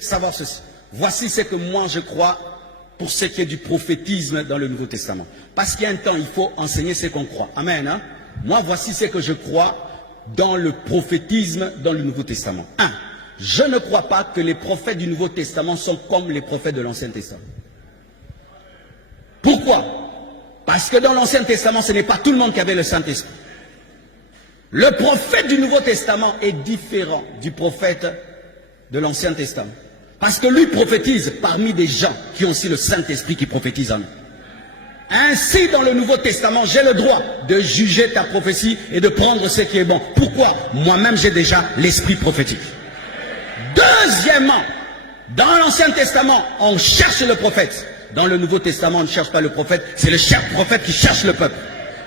savoir ceci. Voici ce que moi je crois pour ce qui est du prophétisme dans le Nouveau Testament. Parce qu'il y a un temps, il faut enseigner ce qu'on croit. Amen. Hein? Moi, voici ce que je crois dans le prophétisme dans le Nouveau Testament. 1. Je ne crois pas que les prophètes du Nouveau Testament sont comme les prophètes de l'Ancien Testament. Pourquoi? Parce que dans l'Ancien Testament, ce n'est pas tout le monde qui avait le Saint-Esprit. Le prophète du Nouveau Testament est différent du prophète de l'Ancien Testament. Parce que lui prophétise parmi des gens qui ont aussi le Saint-Esprit qui prophétise en eux. Ainsi, dans le Nouveau Testament, j'ai le droit de juger ta prophétie et de prendre ce qui est bon. Pourquoi? Moi-même, j'ai déjà l'esprit prophétique. Deuxièmement, dans l'Ancien Testament, on cherche le prophète. Dans le Nouveau Testament, on ne cherche pas le prophète, c'est le cher prophète qui cherche le peuple.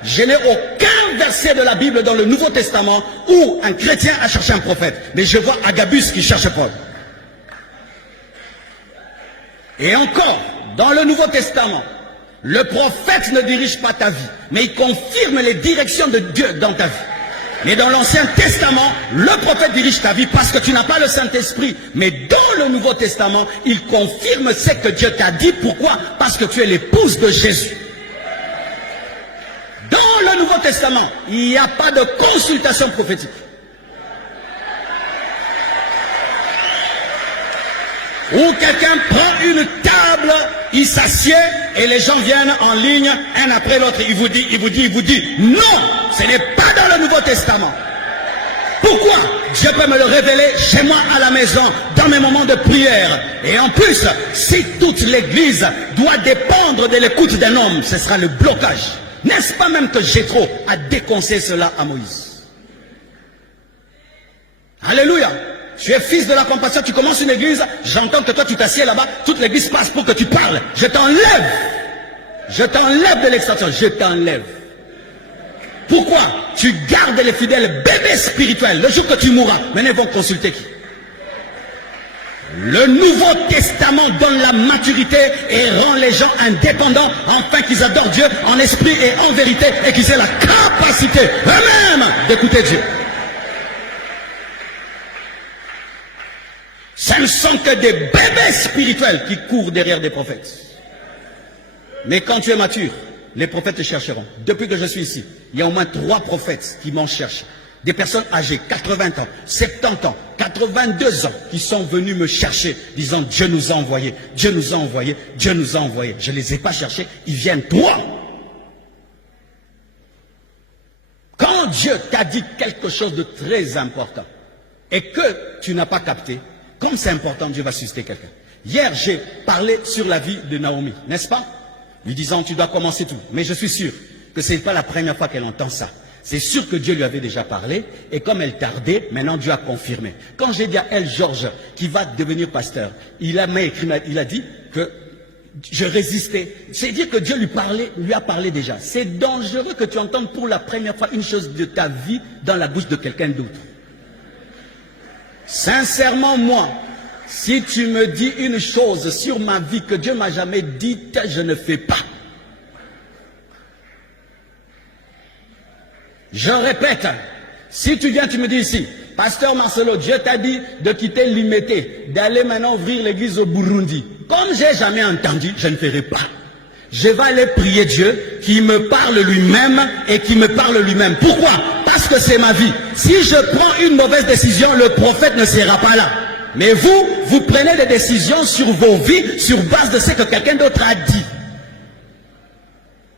Je n'ai aucun verset de la Bible dans le Nouveau Testament où un chrétien a cherché un prophète. Mais je vois Agabus qui cherche Paul. Et encore, dans le Nouveau Testament, le prophète ne dirige pas ta vie, mais il confirme les directions de Dieu dans ta vie. Mais dans l'Ancien Testament, le prophète dirige ta vie parce que tu n'as pas le Saint-Esprit. Mais dans le Nouveau Testament, il confirme ce que Dieu t'a dit. Pourquoi? Parce que tu es l'épouse de Jésus. Dans le Nouveau Testament, il n'y a pas de consultation prophétique. Où quelqu'un prend une table, il s'assied et les gens viennent en ligne, un après l'autre, il vous dit. Non, ce n'est pas dans le Nouveau Testament. Pourquoi? Dieu peut me le révéler chez moi à la maison, dans mes moments de prière. Et en plus, si toute l'Église doit dépendre de l'écoute d'un homme, ce sera le blocage. N'est-ce pas même que Jéthro a déconseillé cela à Moïse? Alléluia! Tu es fils de la compassion, tu commences une église, j'entends que toi tu t'assieds là-bas, toute l'église passe pour que tu parles. Je t'enlève de l'extraction, je t'enlève. Pourquoi? Tu gardes les fidèles bébés spirituels. Le jour que tu mourras, maintenant ils vont consulter qui? Le Nouveau Testament donne la maturité et rend les gens indépendants, afin qu'ils adorent Dieu en esprit et en vérité, et qu'ils aient la capacité eux-mêmes d'écouter Dieu. Ce ne sont que des bébés spirituels qui courent derrière des prophètes. Mais quand tu es mature, les prophètes te chercheront. Depuis que je suis ici, il y a au moins 3 prophètes qui m'ont cherché. Des personnes âgées, 80 ans, 70 ans, 82 ans, qui sont venus me chercher, disant Dieu nous a envoyés, Dieu nous a envoyés, Dieu nous a envoyés. Je ne les ai pas cherchés, ils viennent 3. Quand Dieu t'a dit quelque chose de très important et que tu n'as pas capté, comme c'est important, Dieu va susciter quelqu'un. Hier, j'ai parlé sur la vie de Naomi, n'est-ce pas? Lui disant, tu dois commencer tout. Mais je suis sûr que ce n'est pas la première fois qu'elle entend ça. C'est sûr que Dieu lui avait déjà parlé. Et comme elle tardait, maintenant Dieu a confirmé. Quand j'ai dit à elle, Georges, qui va devenir pasteur, il a dit que je résistais. C'est dire que Dieu lui a parlé déjà. C'est dangereux que tu entendes pour la première fois une chose de ta vie dans la bouche de quelqu'un d'autre. Sincèrement, moi, si tu me dis une chose sur ma vie que Dieu m'a jamais dite, je ne fais pas. Je répète, si tu viens, tu me dis ici, Pasteur Marcelo, Dieu t'a dit de quitter Limété, d'aller maintenant ouvrir l'église au Burundi. Comme j'ai jamais entendu, je ne ferai pas. Je vais aller prier Dieu qui me parle lui-même et qui me parle lui-même. Pourquoi? Parce que c'est ma vie. Si je prends une mauvaise décision, le prophète ne sera pas là. Mais vous prenez des décisions sur vos vies sur base de ce que quelqu'un d'autre a dit.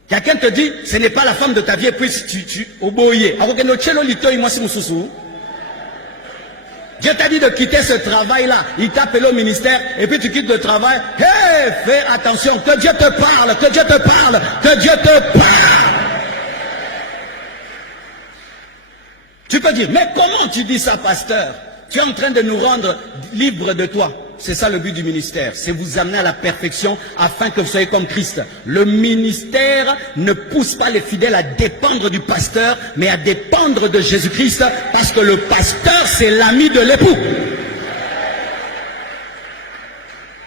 Quelqu'un te dit, ce n'est pas la femme de ta vie, et puis tu obéis. Dieu t'a dit de quitter ce travail-là. Il t'a appelé au ministère, et puis tu quittes le travail. Hé, fais attention, que Dieu te parle, que Dieu te parle, que Dieu te parle. Tu peux dire, mais comment tu dis ça, pasteur? Tu es en train de nous rendre libres de toi. C'est ça le but du ministère, c'est vous amener à la perfection afin que vous soyez comme Christ. Le ministère ne pousse pas les fidèles à dépendre du pasteur, mais à dépendre de Jésus-Christ, parce que le pasteur, c'est l'ami de l'époux.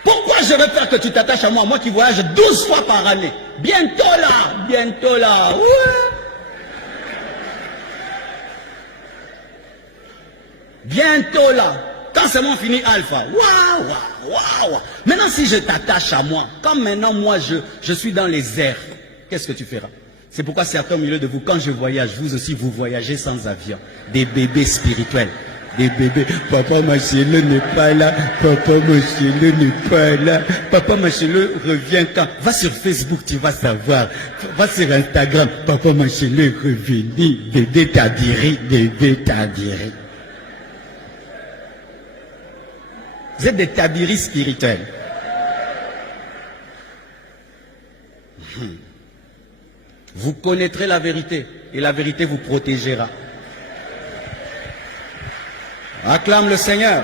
Pourquoi je veux faire que tu t'attaches à moi, moi qui voyage 12 fois par année? Bientôt là, ouais. Bientôt là. Quand c'est mon fini alpha, waouh! waouh, waouh. Maintenant, si je t'attache à moi, comme maintenant, moi, je suis dans les airs, qu'est-ce que tu feras? C'est pourquoi certains au milieu de vous, quand je voyage, vous aussi, vous voyagez sans avion. Des bébés spirituels. Des bébés. Papa Machelo n'est pas là. Papa Machelo n'est pas là. Papa Machelo revient quand? Va sur Facebook, tu vas savoir. Va sur Instagram. Papa Machelo est revenu. Bébé Tabiri, bébé Tabiri. Vous êtes des tabiris spirituels. Vous connaîtrez la vérité et la vérité vous protégera. Acclame le Seigneur.